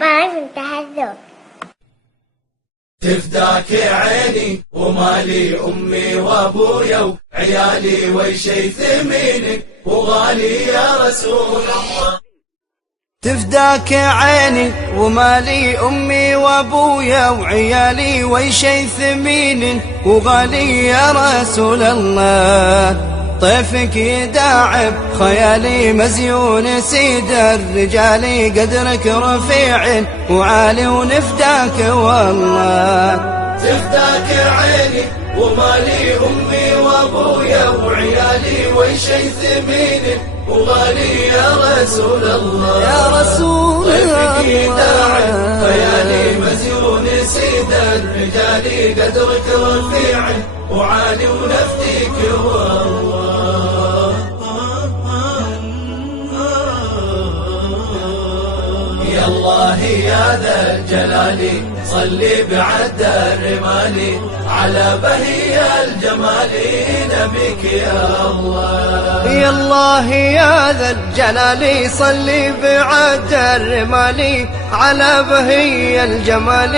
ما منتهى الذوق. تفداك عيني ومالي أمي وأبويا وعيالي وشي ثمينك وغالي يا رسول الله. تفداك عيني ومالي أمي وأبويا وعيالي وشي ثمين وغالي يا رسول الله. طيفك يداعب خيالي مزيون سيد الرجال قدرك رفيع وعالي ونفداك والله. تفداك عيني ومالي أمي وأبويا وعيالي وشي ثمين وغالي يا رسول الله. يا رسول الله طيفك يداعب خيالي مزيون سيد الرجال قدرك رفيع وعالي ونفديك والله. يا الله يا ذا الجلال صلي بعد الرمال على بهي الجمال نبيك يا الله. يا الله يا ذا الجلال صلي بعد الرمال على بهي الجمال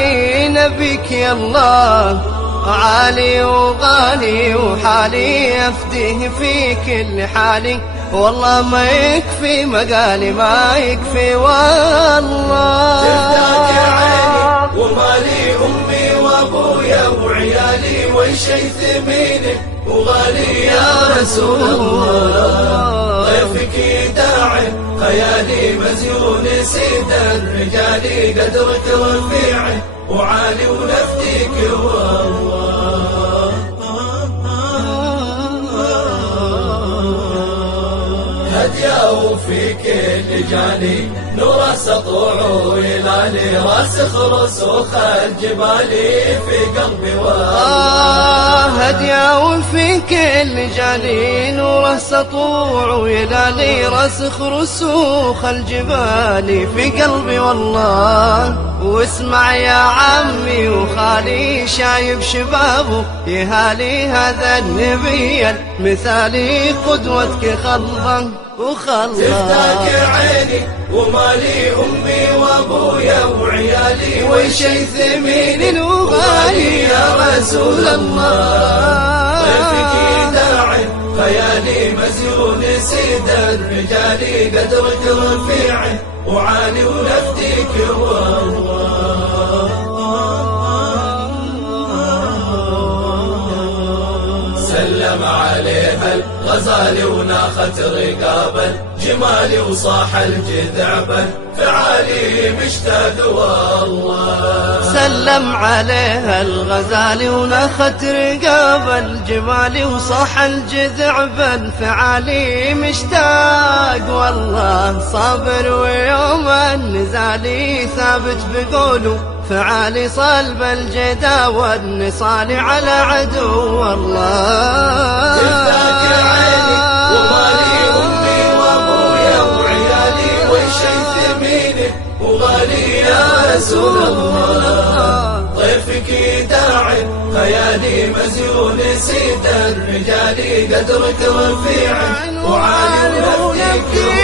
نبيك يا الله. عالي وغالي وحالي أفديه في كل حالي والله ما يكفي مقالي ما يكفي والله. تفداك عيني ومالي أمي وأبويا وعيالي وشي ثمينك وغالي يا رسول الله. طيفك يداعي خيالي مزيون سيد الرجال قدرك رفيع وعالي ونفديك والله. هدياه في كل جاني نور سطوع ويلالي راسخ رسوخ الجبال في قلبي هدياه في كل جاني نور سطوع ويلالي راسخ رسوخ الجبال في قلبي والله. واسمع يا عمي وخالي شايب شبابه يهالي هذا النبي المثالي قدوتك خلظا وخلظا. تفداك عيني ومالي أمي وأبويا وعيالي وشي ثمين وغالي يا رسول الله. طيفك يداعي خيالي مزيون سيد الرجال قدرك رفيع وعالي ونفديك والله. سلم عليها الغزال وناخت رقابا جمالي وصاح الجذعبا فعالي مشتاق والله. سلم عليها الغزال وناخت رقاب الجمال وصاح الجذعب فعالي مشتاق والله. صابر ويوم النزال ثابت بقوله فعالي صلب الجدا والنصال على عدو والله. تفداك عيني ومالي أمي وأبويا وعيالي وشي ثمينك وغالي يا رسول الله. طيفك يداعي خيالي مزيون سيد الرجال قدرك رفيع وعالي ونفديك